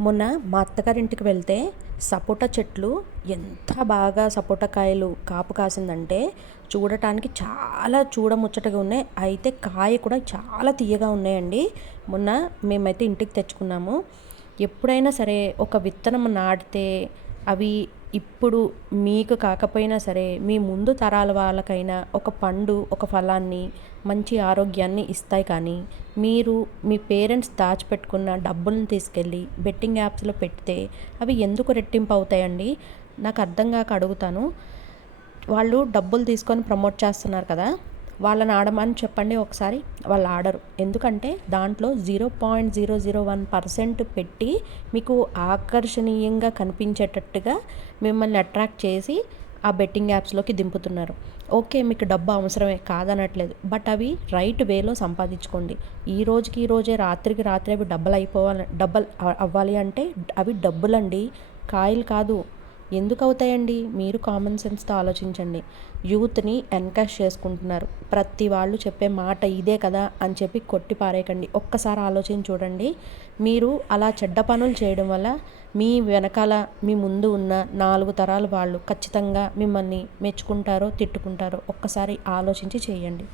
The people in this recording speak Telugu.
మొన్న మా అత్తగారింటికి వెళ్తే సపోటా చెట్లు ఎంత బాగా సపోటా కాయలు కాపు కాసిందంటే చూడటానికి చాలా చూడముచ్చటగా ఉన్నాయి. అయితే కాయ కూడా చాలా తీయగా ఉన్నాయండి. మొన్న మేమైతే ఇంటికి తెచ్చుకున్నాము. ఎప్పుడైనా సరే ఒక విత్తనం నాటితే అవి ఇప్పుడు మీకు కాకపోయినా సరే మీ ముందు తరాల వాళ్ళకైనా ఒక పండు ఒక ఫలాన్ని మంచి ఆరోగ్యాన్ని ఇస్తాయి కానీ మీరు మీ పేరెంట్స్ దాచిపెట్టుకున్న డబ్బులను తీసుకెళ్ళి బెట్టింగ్ యాప్స్లో పెడితే అవి ఎందుకు రెట్టింపు అవుతాయండి నాకు అర్థం కాక అడుగుతాను. వాళ్ళు డబ్బులు తీసుకొని ప్రమోట్ చేస్తున్నారు కదా? వాళ్ళని ఆడమని చెప్పండి ఒకసారి. వాళ్ళు ఆడరు. ఎందుకంటే దాంట్లో zero point zero zero one percent పెట్టి మీకు ఆకర్షణీయంగా కనిపించేటట్టుగా మిమ్మల్ని అట్రాక్ట్ చేసి ఆ బెట్టింగ్ యాప్స్లోకి దింపుతున్నారు. ఓకే మీకు డబ్బు అవసరమే కాదనట్లేదు. బట్ అవి రైట్ వేలో సంపాదించుకోండి. ఈ రోజుకి ఈ రోజే రాత్రికి రాత్రి అవి డబ్బులు అయిపోవాలి డబ్బులు అవ్వాలి అంటే అవి డబ్బులండి. కాయలు కాదు. ఎందుకు అవుతాయండి మీరు కామన్ సెన్స్తో ఆలోచించండి. యూత్ని ఎన్కరేజ్ చేసుకుంటున్నారు. ప్రతి వాళ్ళు చెప్పే మాట ఇదే కదా అని చెప్పి కొట్టి పారేయకండి. ఒక్కసారి ఆలోచించి చూడండి. మీరు అలా చెడ్డ పనులు చేయడం వల్ల మీ వెనకాల మీ ముందు ఉన్న నాలుగు తరాల వాళ్ళు ఖచ్చితంగా మిమ్మల్ని మెచ్చుకుంటారో తిట్టుకుంటారో ఒక్కసారి ఆలోచించి చేయండి.